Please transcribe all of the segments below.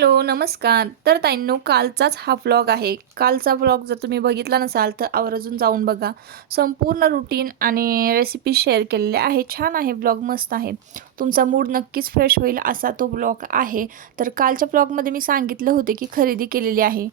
Hello नमस्कार. तर ताईंनो कालचाच हा व्लॉग आहे. कालचा व्लॉग जर तुम्ही बघितला नसाल तर आवर्जून जाऊन बघा. संपूर्ण रुटीन आणि रेसिपी शेअर केलेल्या आहे. छान आहे व्लॉग मस्त आहे. तुमचा मूड नक्कीच फ्रेश होईल असा तो ब्लॉग आहे. तर कालच्या ब्लॉगमध्ये मी सांगितलं होते की खरेदी केलेली आहे.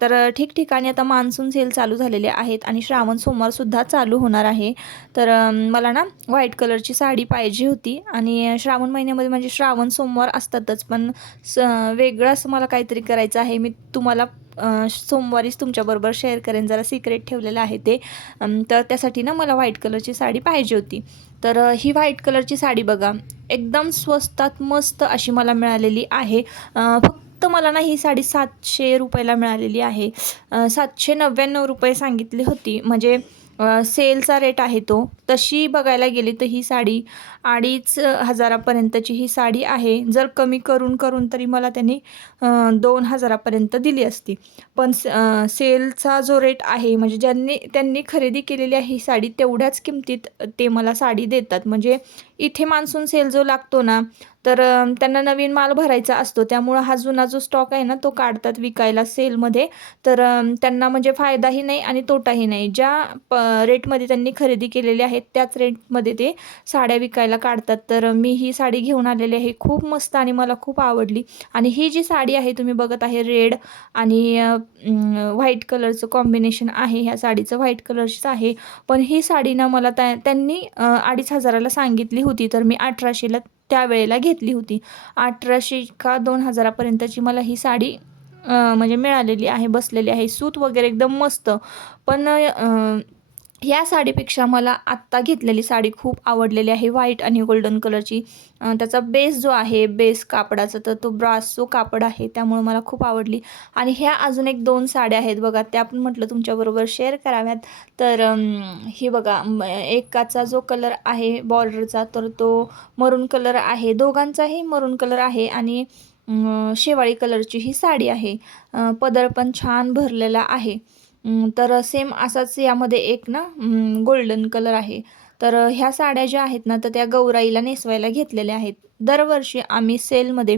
तर ठिकठिकाणी आता मान्सून सेल चालू झालेले आहेत आणि श्रावण सोमवारसुद्धा चालू होणार आहे. तर मला ना व्हाईट कलरची साडी पाहिजे होती आणि श्रावण महिन्यामध्ये म्हणजे श्रावण सोमवार असतातच पण स वेगळं असं मला काहीतरी करायचं आहे. मी तुम्हाला सोमवारीच तुमच्याबरोबर शेअर करेन जरा सिक्रेट ठेवलेलं आहे ते. तर त्यासाठी ना मला व्हाईट कलरची साडी पाहिजे होती. तर ही व्हाईट कलरची साडी बघा एकदम स्वस्तात मस्त अशी मला मिळालेली आहे. फक्त फक्त मला ना ही साडी सातशे रुपयाला मिळालेली आहे. सातशे नव्याण्णव रुपये सांगितली होती. म्हणजे सेलचा रेट आहे तो. तशी बघायला गेली तर ही साडी अडीच हजारापर्यंतची ही साडी आहे. जर कमी करून करून तरी मला त्यांनी दोन हजारापर्यंत दिली असती. पण स- सेलचा जो रेट आहे म्हणजे ज्यांनी त्यांनी खरेदी केलेली आहे ही साडी तेवढ्याच किमतीत ते मला साडी देतात. म्हणजे इथे मान्सून सेल जो लागतो ना तर त्यांना नवीन माल भरायचा असतो. त्यामुळं हा जुना जो स्टॉक आहे ना तो काढतात विकायला सेलमध्ये तर त्यांना म्हणजे फायदाही नाही आणि तोटाही नाही. ज्या प रेटमध्ये त्यांनी खरेदी केलेली आहेत त्याच रेटमध्ये ते साड्या विकायला काढतात. तर मी ही साडी घेऊन आलेली आहे. खूप मस्त आणि मला खूप आवडली. आणि ही जी साडी आहे तुम्ही बघत आहे रेड आणि व्हाईट कलरचं कॉम्बिनेशन आहे. ह्या साडीचं व्हाईट कलरचीच आहे. पण ही साडी ना मला त्या त्यांनी अडीच हजाराला सांगितली होती. तर मी अठराशेला त्यावेळेला घेतली होती. अठराशे का दोन हजारापर्यंतची मला ही साडी म्हणजे मिळालेली आहे बसलेली आहे. सूत वगैरे एकदम मस्त. पण ह्या या साडीपेक्षा मला आत्ता घेतलेली साडी खूप आवडलेली आहे. व्हाईट आणि गोल्डन कलरची त्याचा बेस जो आहे बेस कापडाचा तर तो ब्रास जो कापड आहे त्यामुळे मला खूप आवडली. आणि ह्या अजून एक दोन साड्या आहेत बघा त्या पण म्हटलं तुमच्याबरोबर शेअर कराव्यात. तर ही बघा एकाचा जो कलर आहे बॉर्डरचा तर तो मरून कलर आहे. दोघांचाही मरून कलर आहे आणि शेवाळी कलरची ही साडी आहे. पदर पण छान भरलेला आहे. तर सेम असाच यामध्ये एक ना गोल्डन कलर आहे. तर ह्या साड्या ज्या आहेत ना तर त्या गौराईला नेसवायला घेतलेल्या आहेत. दरवर्षी आम्ही सेलमध्ये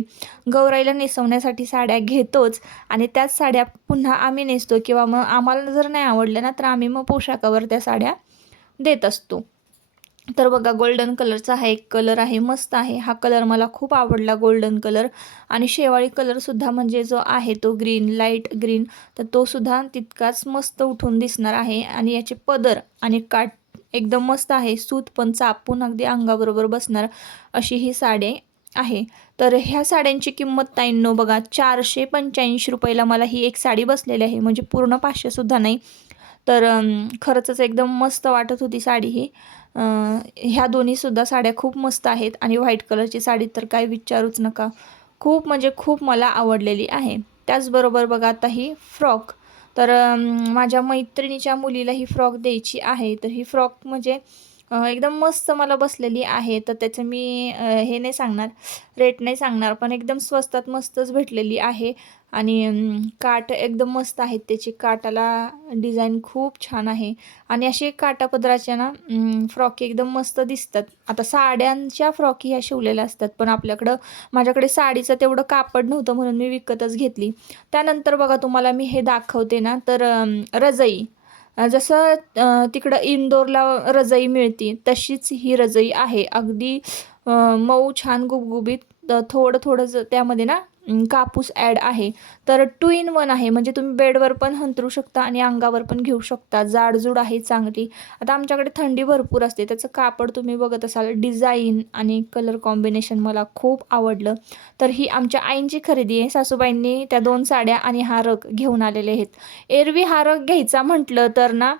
गौराईला नेसवण्यासाठी साड्या घेतोच आणि त्याच साड्या पुन्हा आम्ही नेसतो किंवा मग आम्हाला जर नाही आवडल्या ना तर आम्ही मग पोशाखावर त्या साड्या देत असतो. तर बघा गोल्डन कलरचा हा एक कलर आहे मस्त आहे. हा कलर मला खूप आवडला गोल्डन कलर आणि शेवाळी कलरसुद्धा म्हणजे जो आहे तो ग्रीन लाइट ग्रीन तर तो सुद्धा तितकाच मस्त उठून दिसणार आहे. आणि याचे पदर आणि काठ एकदम मस्त आहे. सूत पण चापून अगदी अंगाबरोबर बसणार अशी ही साडी आहे. तर ह्या साड्यांची किंमत ताईंनो बघा चारशे पंच्याऐंशी रुपयाला मला ही एक साडी बसलेली आहे. म्हणजे पूर्ण पाचशेसुद्धा नाही तर खरंचच एकदम मस्त वाटत होती साडी ही. ह्या दोन्हीसुद्धा साड्या खूप मस्त आहेत आणि व्हाईट कलरची साडी तर काय विचारूच नका. खूप म्हणजे खूप मला आवडलेली आहे. त्याचबरोबर बघा आता ही फ्रॉक. तर माझ्या मैत्रिणीच्या मुलीला ही फ्रॉक द्यायची आहे. तर ही फ्रॉक म्हणजे एकदम मस्त मला बसलेली आहे. तर त्याचं मी हे नाही सांगणार रेट नाही सांगणार पण एकदम स्वस्तात मस्तच भेटलेली आहे. आणि काट काठ एकदम मस्त आहेत त्याची. काटाला डिझाईन खूप छान आहे. आणि असे काटापदराच्या ना फ्रॉकी एकदम मस्त दिसतात. आता साड्यांच्या फ्रॉकी ह्या शिवलेल्या असतात पण आपल्याकडं माझ्याकडे साडीचं तेवढं कापड नव्हतं म्हणून मी विकतच घेतली. त्यानंतर बघा तुम्हाला मी हे दाखवते ना तर रजई. जसं तिकडं इंदोरला रजई मिळते तशीच ही रजई आहे. अगदी मऊ छान गुबगुबीत थोडं थोडं ज- त्यामध्ये ना कापूस ॲड आहे तर टू इन वन आहे. म्हणजे तुम्ही बेडवर पण हंतरू शकता आणि अंगावर पण घेऊ शकता. जाडजूड आहे चांगली. आता आमच्याकडे थंडी भरपूर असते. त्याचं कापड तुम्ही बघत असाल डिझाईन आणि कलर कॉम्बिनेशन मला खूप आवडलं. तर ही आमच्या आईंची खरेदी आहे. सासूबाईंनी त्या दोन साड्या आणि हा रग घेऊन आलेले आहेत. एरवी हा रग घ्यायचा म्हटलं तर ना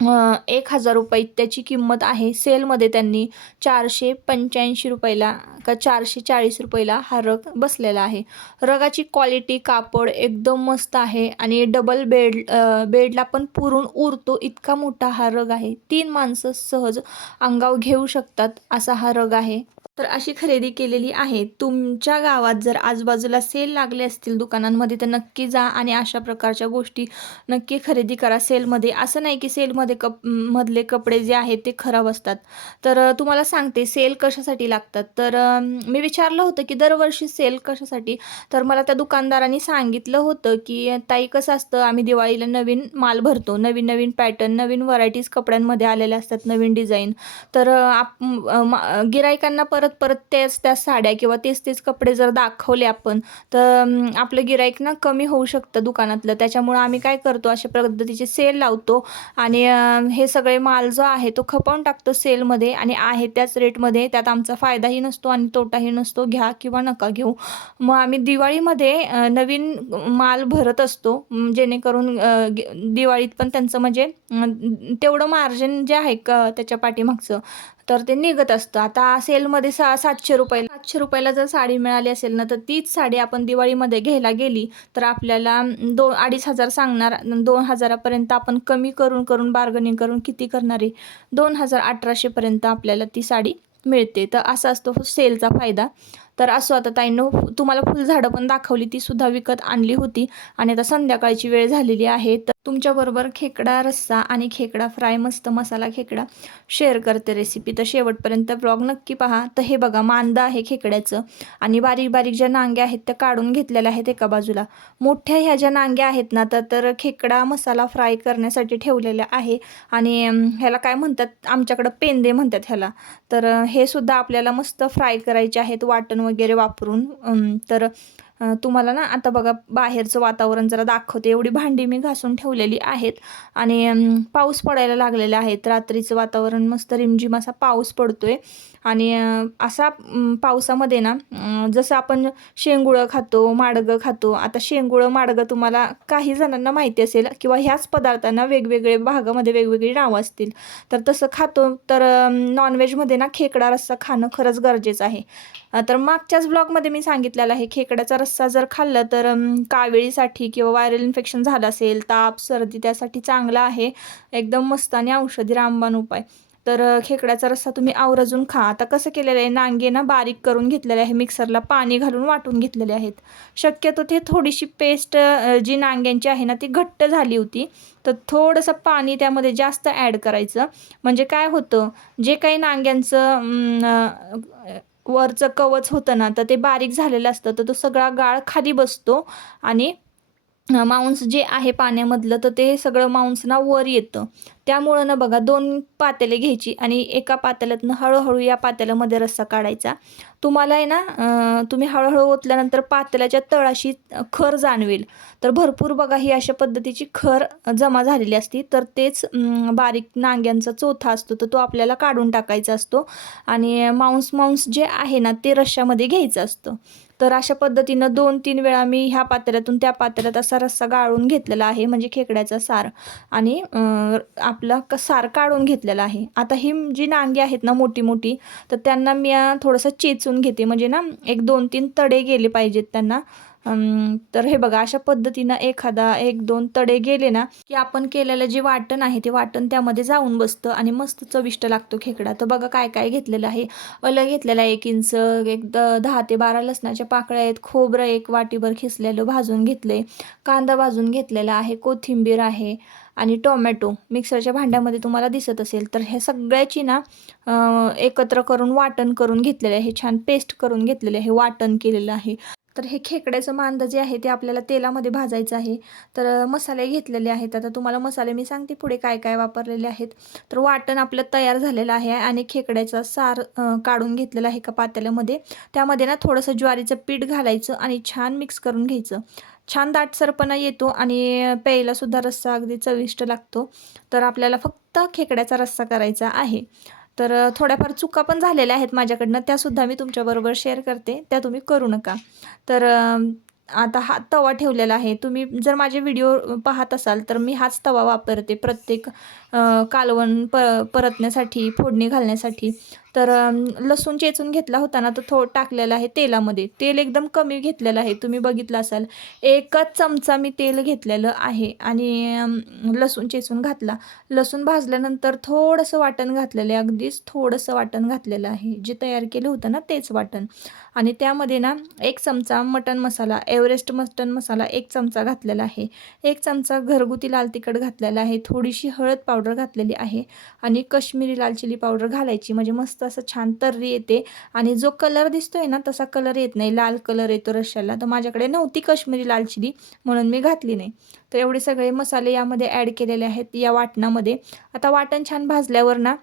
एक हजार रुपये त्याची किंमत आहे. सेलमध्ये त्यांनी चारशे पंच्याऐंशी रुपयाला का चारशे चाळीस रुपयाला हा रग बसलेला आहे. रगाची क्वालिटी कापड एकदम मस्त आहे आणि डबल बेड बेडला पण पुरून उरतो इतका मोठा हा रग आहे. तीन माणसं सहज अंगावर घेऊ शकतात असा हा रग आहे. तर अशी खरेदी केलेली आहे. तुमच्या गावात जर आजूबाजूला सेल लागले असतील दुकानांमध्ये तर नक्की जा आणि अशा प्रकारच्या गोष्टी नक्की खरेदी करा. सेलमध्ये असं नाही की सेलमध्ये कप मधले कपडे जे आहेत ते खराब असतात. तर तुम्हाला सांगते सेल कशासाठी लागतात. तर मी विचारलं होतं की दरवर्षी सेल कशासाठी? तर मला त्या दुकानदारांनी सांगितलं होतं की ताई कसं असतं आम्ही दिवाळीला नवीन माल भरतो. नवीन नवीन पॅटर्न नवीन व्हरायटीज कपड्यांमध्ये आलेल्या असतात नवीन डिझाईन. तर आप मा- गिरायकांना परत परत तेच त्या साड्या किंवा तेच तेच कपडे जर दाखवले आपण तर आपलं गिराईक ना कमी होऊ शकतं दुकानातलं. त्याच्यामुळं आम्ही काय करतो अशा पद्धतीचे सेल लावतो आणि हे सगळे माल जो आहे तो खपावून टाकतो सेलमध्ये आणि आहे त्याच रेटमध्ये. त्यात आमचा फायदाही नसतो आणि तोटाही नसतो. घ्या किंवा नका घेऊ. मग आम्ही दिवाळीमध्ये नवीन माल भरत असतो जेणेकरून गे- दिवाळीत पण त्यांचं म्हणजे तेवढं मार्जिन जे आहे क त्याच्या पाठीमागचं तर ते निघत असतं. आता सेलमध्ये सा सातशे रुपयाला सातशे रुपयाला जर साडी मिळाली असेल ना तर तीच साडी आपण दिवाळीमध्ये घ्यायला गेली तर आपल्याला दोन अडीच हजार सांगणार दोन हजारापर्यंत आपण कमी करून करून बार्गनिंग करून किती करणार आहे? दोन हजार अठराशेपर्यंत आपल्याला ती साडी मिळते. तर असा असतो सेलचा फायदा. तर असं आता ताईंनो तुम्हाला फुलझाडं पण दाखवली ती सुद्धा विकत आणली होती. आणि आता संध्याकाळची वेळ झालेली आहे. तर तुमच्याबरोबर खेकडा रस्सा आणि खेकडा फ्राय मस्त मसाला खेकडा शेअर करते रेसिपी तर शेवटपर्यंत ब्लॉग नक्की पहा. तर हे बघा मांदा आहे खेकड्याचं. आणि बारीक बारीक ज्या नांग्या आहेत त्या काढून घेतलेल्या आहेत एका बाजूला. मोठ्या ह्या ज्या नांग्या आहेत ना तर तर खेकडा मसाला फ्राय करण्यासाठी ठेवलेल्या आहे. आणि ह्याला काय म्हणतात? आमच्याकडं पेंदे म्हणतात ह्याला. तर हे सुद्धा आपल्याला मस्त फ्राय करायचे आहेत वाटण वगैरे वापरून अम, तर अ, तुम्हाला ना आता बघा बाहेरचं वातावरण जरा दाखवते. एवढी भांडी मी घासून ठेवलेली आहेत. आणि पाऊस पडायला लागलेला आहे. रात्रीचं वातावरण मस्त रिमझिम असा पाऊस पडतोय. आणि असा पावसामध्ये ना जसं आपण शेंगुळं खातो माडगं खातो आता शेंगुळं माडगं तुम्हाला काही जणांना माहिती असेल किंवा ह्याच पदार्थांना वेगवेगळे भागामध्ये वेगवेगळी नावं असतील. तर तसं खातो तर नॉनव्हेजमध्ये ना खेकडा रस्सा खाणं खरंच गरजेचं आहे. तर मागच्याच ब्लॉगमध्ये मी सांगितलेलं आहे खेकड्याचा रस्सा जर खाल्ला तर कावेळीसाठी किंवा व्हायरल इन्फेक्शन झालं असेल ताप सर्दी त्यासाठी चांगला आहे. एकदम मस्त आणि औषधी रामबाण उपाय. तर खेकड्याचा रस्सा तुम्ही आवर्जून खा. आता कसं केलेलं आहे नांगे ना बारीक करून घेतलेले आहे मिक्सरला पाणी घालून वाटून घेतलेले आहेत. शक्यतो ते थोडीशी पेस्ट जी नांग्यांची आहे ना ती घट्ट झाली होती. तर थोडंसं पाणी त्यामध्ये जास्त ॲड करायचं. म्हणजे काय होतं जे काही नांग्यांचं वरचं कवच होतं ना तर ते बारीक झालेलं असतं तर तो सगळा गाळ खाली बसतो आणि मांस जे आहे पाण्यामधलं तर ते सगळं मांस ना वर येतं. त्यामुळं ना बघा दोन पातेले घ्यायची आणि एका पातेल्यातनं हळूहळू या पातेल्यामध्ये रस्सा काढायचा. तुम्हाला आहे ना तुम्ही हळूहळू ओतल्यानंतर पातेल्याच्या तळाशी खर जाणवेल. तर भरपूर बघा ही अशा पद्धतीची खर जमा झालेली असती तर तेच बारीक नांग्यांचा चोथा असतो तर तो आपल्याला काढून टाकायचा असतो. आणि मांस मांस जे आहे ना ते रश्श्यामध्ये घ्यायचं असतं. तर अशा पद्धतीनं दोन तीन वेळा मी ह्या पात्र्यातून त्या पात्र्यात असा रस्सा गाळून घेतलेला आहे म्हणजे खेकड्याचा सार. आणि आपला क सार काढून घेतलेला आहे. आता ही जी नांगी आहेत ना मोठी मोठी तर त्यांना मी थोडंसं चेचून घेते. म्हणजे ना एक दोन तीन तडे गेले पाहिजेत त्यांना. तर हे बघा अशा पद्धतीनं एखादा एक दोन तडे गेले ना की आपण केलेलं जे वाटण आहे ते वाटण त्यामध्ये जाऊन बसतं आणि मस्त चविष्ट लागतो खेकडा. तर बघा काय काय घेतलेलं आहे. अलं घेतलेलं आहे एक इंच एक दहा ते बारा लसणाच्या पाकळ्या आहेत. खोबरं एक वाटीभर खिसलेलं भाजून घेतले कांदा भाजून घेतलेला आहे. कोथिंबीर आहे. आणि टोमॅटो मिक्सरच्या भांड्यामध्ये तुम्हाला दिसत असेल तर हे सगळ्याची ना एकत्र करून वाटण करून घेतलेलं आहे. छान पेस्ट करून घेतलेले आहे. वाटण केलेलं आहे. तर हे खेकड्याचं मांद जे आहे ते आपल्याला तेलामध्ये भाजायचं आहे. तर मसाले घेतलेले आहेत. आता तुम्हाला मसाले मी सांगते पुढे काय काय वापरलेले आहेत. तर वाटण आपलं तयार झालेलं आहे आणि खेकड्याचा सार काढून घेतलेला आहे का पातेल्यामध्ये त्यामध्ये ना थोडंसं ज्वारीचं पीठ घालायचं आणि छान मिक्स करून घ्यायचं. छान दाटसरपणा येतो आणि प्यायलासुद्धा रस्सा अगदी चविष्ट लागतो. तर आपल्याला फक्त खेकड्याचा रस्सा करायचा आहे. तर थोड्याफार चुका पण झालेल्या आहेत माझ्याकडनं. त्यासुद्धा मी तुमच्याबरोबर शेअर करते. त्या तुम्ही करू नका. तर आता हा तवा ठेवलेला आहे. तुम्ही जर माझे व्हिडिओ पाहत असाल तर मी हाच तवा वापरते प्रत्येक कालवण प परतण्यासाठी फोडणी घालण्यासाठी. तर लसूण चेचून घेतला होता ना तर थो टाकलेला आहे तेलामध्ये. तेल एकदम कमी घेतलेलं आहे. तुम्ही बघितलं असाल एकच चमचा मी तेल घेतलेलं आहे आणि लसूण चेचून घातला. लसूण भाजल्यानंतर थोडंसं वाटण घातलेलं आहे. अगदीच थोडंसं वाटण घातलेलं आहे. जे तयार केलं होतं ना तेच वाटण. आणि त्यामध्ये ना एक चमचा mutton masala Everest mutton masala एक चमचा घातलेला आहे. एक चमचा घरगुती लाल तिखट घातलेला आहे. थोडीशी हळद पावडर घातलेली आहे. आणि कश्मीरी लाल चिली पावडर घालायची. म्हणजे मस्त असं छान तर्री येते. आणि जो कलर दिसतोय ना तसा कलर येत नाही. लाल कलर येतो रश्श्याला तर माझ्याकडे नव्हती कश्मीरी लाल चिली म्हणून मी घातली नाही. तर एवढे सगळे मसाले यामध्ये ॲड केलेले आहेत या वाटणामध्ये. आता वाटण छान भाजल्यावर ना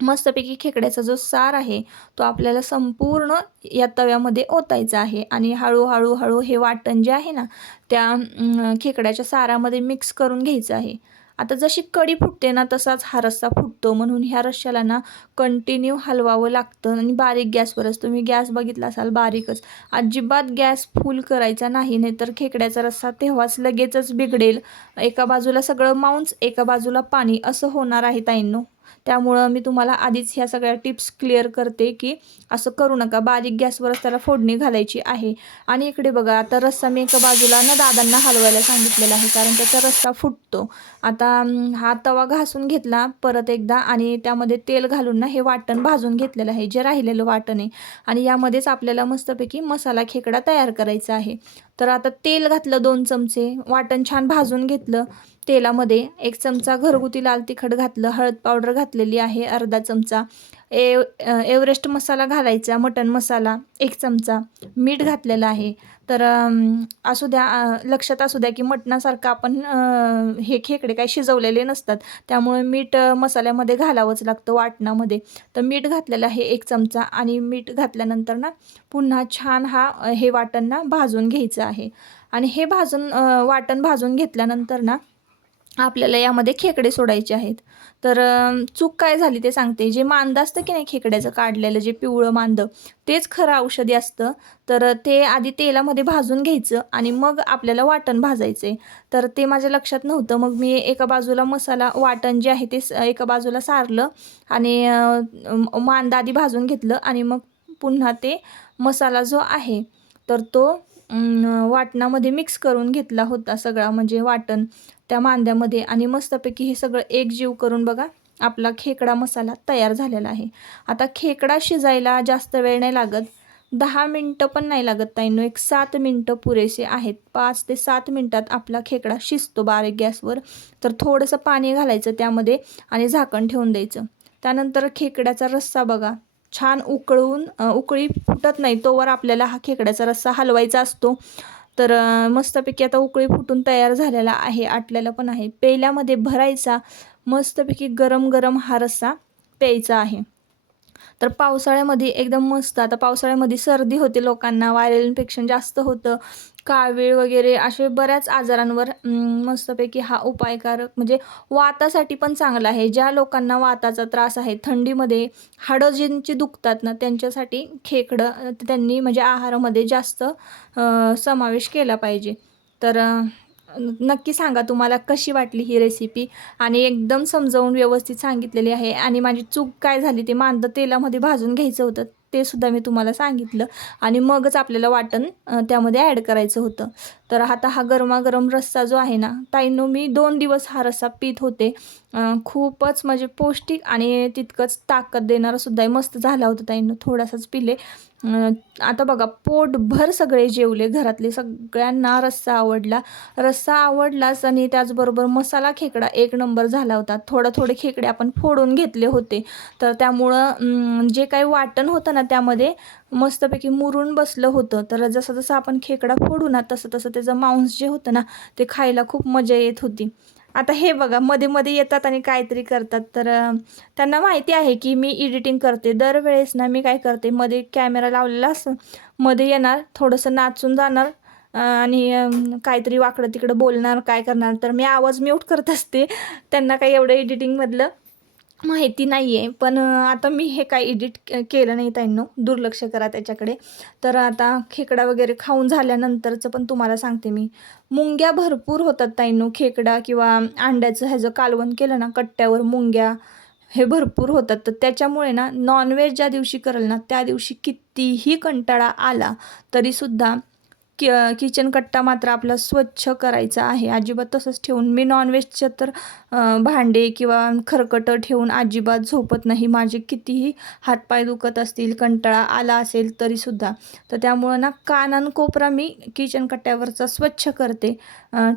मस्तपैकी खेकड्याचा जो सार आहे तो आपल्याला संपूर्ण या तव्यामध्ये ओतायचा आहे. आणि हळूहळू हळू हे वाटण जे आहे ना त्या खेकड्याच्या सारामध्ये मिक्स करून घ्यायचं आहे. आता जशी कढी फुटते ना तसाच हा रस्सा फुटतो. म्हणून ह्या रश्श्याला ना कंटिन्यू हलवावं लागतं आणि बारीक गॅसवरच. तुम्ही गॅस बघितला असाल बारीकच. अजिबात गॅस फुल करायचा नाही नाहीतर खेकड्याचा रस्सा तेव्हाच लगेचच बिघडेल. एका बाजूला सगळं मांस एका बाजूला पाणी. असं होणार आहे ताईंनो. त्यामुळं मी तुम्हाला आधीच ह्या सगळ्या टिप्स क्लिअर करते की असं करू नका. बारीक गॅसवरच त्याला फोडणी घालायची आहे. आणि इकडे बघा आता रस्सा मी एका बाजूला ना दादांना हलवायला सांगितलेला आहे कारण त्याचा रस्सा फुटतो. आता हा तवा घासून घेतला परत एकदा आणि त्यामध्ये तेल घालून ना हे वाटण भाजून घेतलेलं आहे जे राहिलेलं वाटण आहे. आणि यामध्येच आपल्याला मस्तपैकी मसाला खेकडा तयार करायचा आहे. तर आता तेल घातलं दोन चमचे वाटण छान भाजून घेतलं. तेलामध्ये एक चमचा घरगुती लाल तिखट घातलं हळद पावडर घातलेली आहे अर्धा चमचा. एव एव्हरेस्ट मसाला घालायचा मटन मसाला एक चमचा. मीठ घातलेलं आहे. तर असू द्या लक्षात असू द्या की मटणासारखं आपण हे खेकडे काही शिजवलेले नसतात. त्यामुळे मीठ मसाल्यामध्ये घालावंच लागतं वाटणामध्ये. तर मीठ घातलेलं आहे एक चमचा आणि मीठ घातल्यानंतर ना पुन्हा छान हा हे वाटण ना भाजून घ्यायचं आहे. आणि हे भाजून वाटण भाजून घेतल्यानंतर ना आपल्याला यामध्ये खेकडे सोडायचे आहेत. तर चूक काय झाली ते सांगते. जे मांद असतं की नाही खेकड्याचं काढलेलं जे पिवळं मांदं तेच खरं औषधी असतं. तर ते आधी तेलामध्ये भाजून घ्यायचं आणि मग आपल्याला वाटण भाजायचं आहे तर ते माझ्या लक्षात नव्हतं. मग मी एका बाजूला मसाला वाटण जे आहे ते स- एका बाजूला सारलं आणि मांदा मांद आधी भाजून घेतलं आणि मग पुन्हा ते मसाला जो आहे तर तो वाटणामध्ये मिक्स करून घेतला होता सगळा. म्हणजे वाटण त्या मांद्यामध्ये आणि मस्तपैकी हे सगळं एकजीव करून बघा आपला खेकडा मसाला तयार झालेला आहे. आता खेकडा शिजायला जास्त वेळ नाही लागत. दहा मिनटं पण नाही लागत ताईंनो एक सात मिनटं पुरेसे आहेत. पाच ते सात मिनटात आपला खेकडा शिजतो बारीक गॅसवर. तर थोडंसं पाणी घालायचं त्यामध्ये आणि झाकण ठेवून द्यायचं. त्यानंतर खेकड्याचा रस्सा बघा. छान उकळून उकळी फुटत नाही तोवर आपल्याला हा खेकड्याचा रस्सा हलवायचा असतो. तर मस्तपैकी आता उकळी फुटून तयार झालेला आहे आटलेला पण आहे. पेल्यामध्ये भरायचा मस्तपैकी गरम गरम हा रस्सा प्यायचा आहे. तर पावसाळ्यामध्ये एकदम मस्त. आता पावसाळ्यामध्ये सर्दी होते लोकांना व्हायरल इन्फेक्शन जास्त होतं. कावीळ वगैरे असे बऱ्याच आजारांवर मस्तपैकी हा उपायकारक म्हणजे वातासाठी पण चांगला आहे. ज्या लोकांना वाताचा त्रास आहे थंडीमध्ये हाडं ज्यांची दुखतात ना त्यांच्यासाठी खेकडं त्यांनी म्हणजे आहारामध्ये जास्त समावेश केला पाहिजे. तर नक्की सांगा तुम्हाला कशी वाटली ही रेसिपी आणि एकदम समजावून व्यवस्थित सांगितलेली आहे. आणि माझी चूक काय झाली ते मांदं तेलामध्ये भाजून घ्यायचं होतं ते सुद्धा मी तुम्हाला सांगितलं. आणि मगच आपल्याला वाटण त्यामध्ये ॲड करायचं होतं. तर आता हा गरमागरम रस्सा जो आहे ना ताईंनो मी दोन दिवस हा रस्सा पित होते. खूपच म्हणजे पौष्टिक आणि तितकंच ताकद देणारासुद्धा मस्त झाला होता ताईंनो. थोडासाच पिले. आता बघा पोटभर सगळे जेवले. घरातले सगळ्यांना रस्सा आवडला. रस्सा आवडलाच आणि त्याचबरोबर मसाला खेकडा एक नंबर झाला होता. थोडं थोडे खेकडे आपण फोडून घेतले होते. तर त्यामुळं जे काही वाटण होतं ना त्यामध्ये मस्तपैकी मुरून बसलं होतं. तर जसं जसं आपण खेकडा फोडू ना तसं तसं त्याचं मांस जे होतं ना ते खायला खूप मजा येत होती. आता हे बघा मध्ये मध्ये येतात आणि काहीतरी करतात. तर त्यांना माहिती आहे की मी एडिटिंग करते. दरवेळेस ना मी काय करते मध्ये कॅमेरा लावलेला असं मध्ये येणार थोडंसं नाचून जाणार आणि काहीतरी वाकडं तिकडं बोलणार काय करणार. तर मी आवाज म्यूट करत असते. त्यांना काही एवढं एडिटिंगमधलं माहिती नाही आहे पण आता मी हे काय एडिट केलं नाही त्यांनो दुर्लक्ष करा त्याच्याकडे. तर आता खेकडा वगैरे खाऊन झाल्यानंतरचं पण तुम्हाला सांगते मी. मुंग्या भरपूर होतात ताईंनो खेकडा किंवा अंड्याचं ह्याचं कालवण केलं ना कट्ट्यावर मुंग्या हे भरपूर होतात. तर त्याच्यामुळे ना नॉनव्हेज ज्या दिवशी करेल ना त्या दिवशी कितीही कंटाळा आला तरीसुद्धा कि किचन कट्टा मात्र आपला स्वच्छ करायचा आहे. अजिबात तसंच ठेवून. मी नॉनव्हेजचं तर भांडे किंवा खरकटं ठेवून अजिबात झोपत नाही. माझे कितीही हातपाय दुखत असतील कंटाळा आला असेल तरीसुद्धा. तर त्यामुळं ना कानान कोपरा मी किचन कट्ट्यावरचा स्वच्छ करते.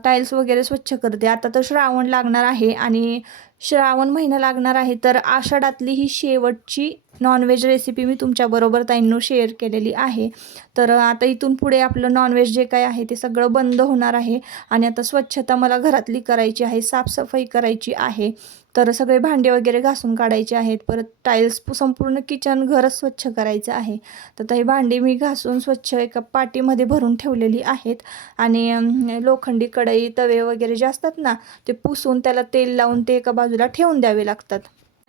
टाईल्स वगैरे स्वच्छ करते. आता तर श्रावण लागणार आहे आणि श्रावण महिना लागणार आहे. तर आषाढातली ही शेवटची नॉनव्हेज रेसिपी मी तुमच्याबरोबर ताईंनो शेअर केलेली आहे. तर आता इथून पुढे आपलं नॉनव्हेज जे काय आहे ते सगळं बंद होणार आहे. आणि आता स्वच्छता मला घरातली करायची आहे साफसफाई करायची आहे. तर सगळे भांडे वगैरे घासून काढायचे आहेत. परत टाईल्स संपूर्ण किचन घरच स्वच्छ करायचं आहे. तर हे ही भांडी मी घासून स्वच्छ एका पाटीमध्ये भरून ठेवलेली आहेत. आणि लोखंडी कढई तवे वगैरे जे असतात ना ते पुसून त्याला तेल लावून ते एका बाजूला ठेवून द्यावे लागतात.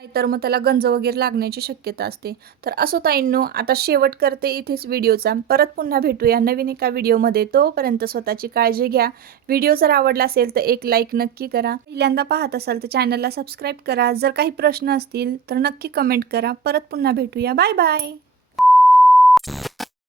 नाहीतर मग त्याला गंज वगैरे लागण्याची शक्यता असते. तर असो ताईंनो आता शेवट करते इथेच व्हिडिओचा. परत पुन्हा भेटूया नवीन एका व्हिडिओमध्ये. तोपर्यंत स्वतःची काळजी घ्या. व्हिडिओ जर आवडला असेल तर एक लाईक नक्की करा. पहिल्यांदा पाहत असाल तर चॅनलला सबस्क्राईब करा. जर काही प्रश्न असतील तर नक्की कमेंट करा. परत पुन्हा भेटूया. Bye bye